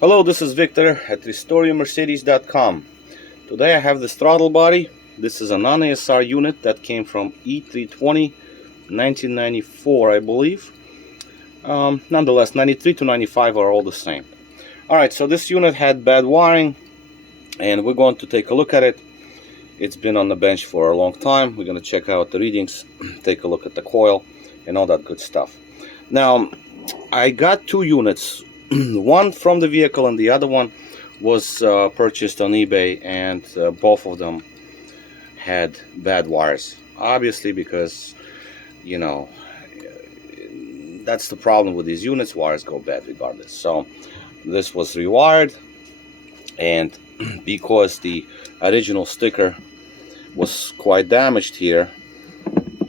Hello, this is Victor at RestoreYourMercedes.com. Today I have this throttle body. This is a non-ASR unit that came from E320, 1994, I believe. Nonetheless, 93 to 95 are all the same. Alright, so this unit had bad wiring, and we're going to take a look at it. It's been on the bench for a long time. We're going to check out the readings, take a look at the coil, and all that good stuff. Now, I got two units. One from the vehicle and the other one was purchased on eBay, and both of them had bad wires. Obviously, because, you know, that's the problem with these units. Wires go bad regardless. So this was rewired, and because the original sticker was quite damaged here,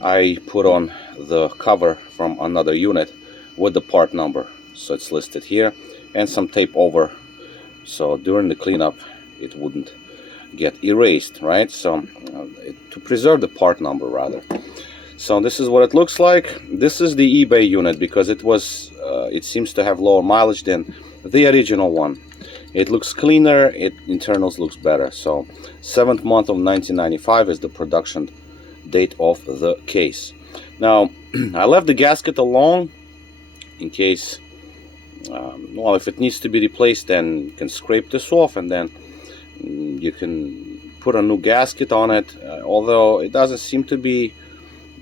I put on the cover from another unit with the part number, so it's listed here, and some tape over, so during the cleanup it wouldn't get erased, right? So to preserve the part number rather. So this is what it looks like. This is the eBay unit because it was it seems to have lower mileage than the original one. It looks cleaner, internals looks better. So 7th month of 1995 is the production date of the case. Now I left the gasket alone in case well, if it needs to be replaced, then you can scrape this off and then you can put a new gasket on it. Although it doesn't seem to be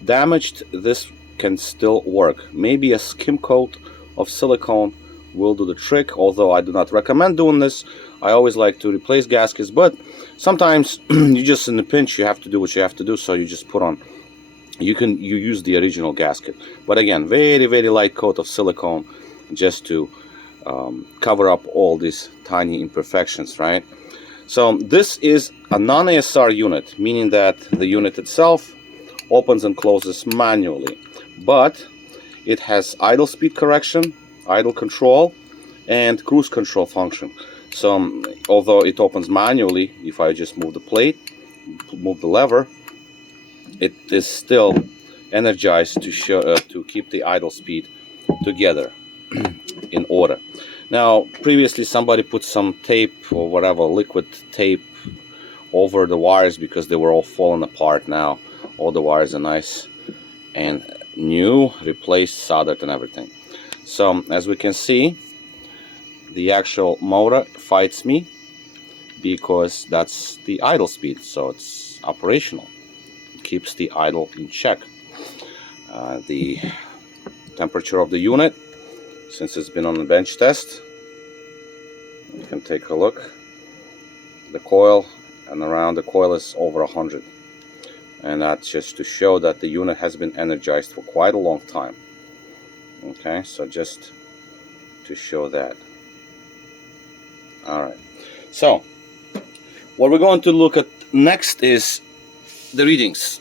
damaged, this can still work. Maybe a skim coat of silicone will do the trick, although I do not recommend doing this. I always like to replace gaskets, but sometimes you just in a pinch you have to do what you have to do, so you just put on, you use the original gasket, but again, very light coat of silicone just to cover up all these tiny imperfections, right? So this is a non-ASR unit, meaning that the unit itself opens and closes manually, but it has idle speed correction, idle control, and cruise control function. So although it opens manually, if I just move the plate, move the lever, it is still energized to show to keep the idle speed together in order. Now previously somebody put some tape or whatever, liquid tape, over the wires because they were all falling apart. Now all the wires are nice and new, replaced, soldered and everything. So as we can see, the actual motor fights me because that's the idle speed, so it's operational. Keeps the idle in check. The temperature of the unit, since it's been on the bench test, you can take a look. The coil and around the coil is over 100, and that's just to show that the unit has been energized for quite a long time. Okay, so just to show that. Alright, so what we're going to look at next is the readings.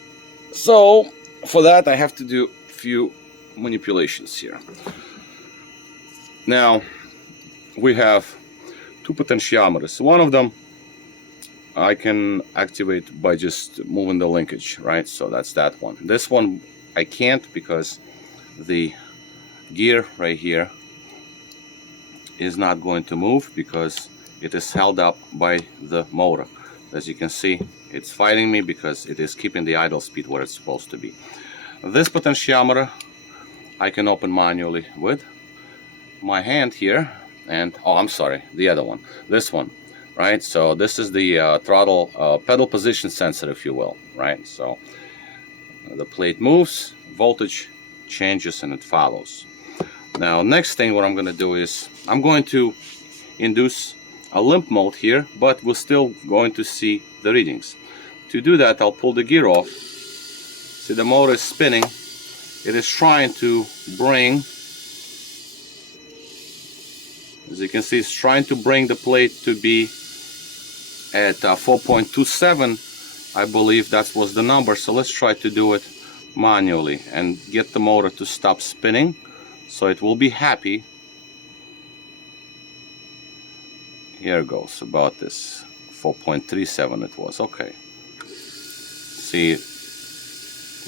So for that I have to do a few manipulations here. Now we have two potentiometers. One of them I can activate by just moving the linkage, right? So that's that one. This one I can't because the gear right here is not going to move because it is held up by the motor. As you can see, it's fighting me because it is keeping the idle speed where it's supposed to be. This potentiometer I can open manually with my hand here, and oh, I'm sorry, the other one, this one, right? So this is the throttle pedal position sensor, if you will, right? So the plate moves, voltage changes, and it follows. Now next thing what I'm going to do is I'm going to induce a limp mode here, but we're still going to see the readings. To do that, I'll pull the gear off. See, the motor is spinning. It is trying to bring, as you can see, it's trying to bring the plate to be at 4.27. I believe that was the number. So let's try to do it manually and get the motor to stop spinning, so it will be happy. Here it goes, about this 4.37 it was. Okay, see,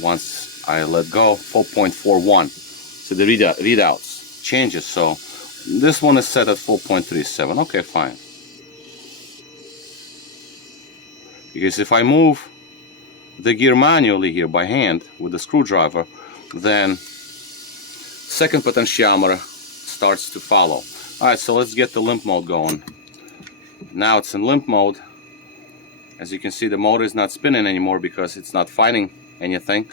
once I let go, 4.41. So the readouts changes. So This one is set at 4.37. Okay, fine. Because if I move the gear manually here by hand with the screwdriver, then second potentiometer starts to follow. Alright, so let's get the limp mode going. Now it's in limp mode. As you can see, the motor is not spinning anymore because it's not finding anything,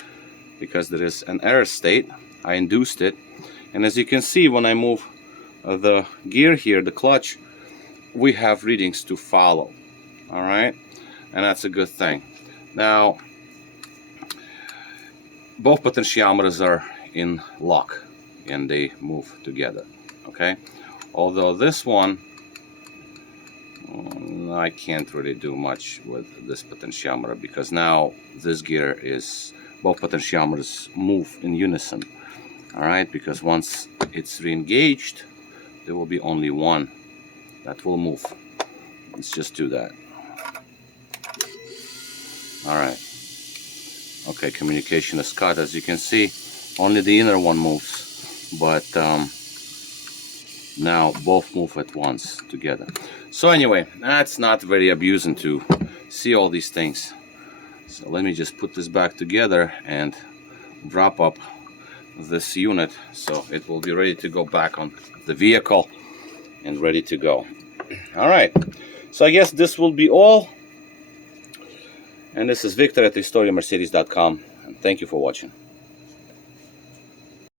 because there is an error state. I induced it. And as you can see, when I move the gear here, the clutch, we have readings to follow. Alright, and that's a good thing. Now, both potentiometers are in lock and they move together. Okay, although this one, I can't really do much with this potentiometer, because now this gear is, both potentiometers move in unison. Alright, because once it's re-engaged, there will be only one that will move. Let's just do that. Alright. Okay, communication is cut. As you can see, only the inner one moves, but now both move at once together. So anyway, that's not very amusing to see all these things. So let me just put this back together and wrap up this unit so it will be ready to go back on the vehicle and ready to go. Alright, so I guess this will be all. And this is Victor at throttle.mercedes.com, and thank you for watching.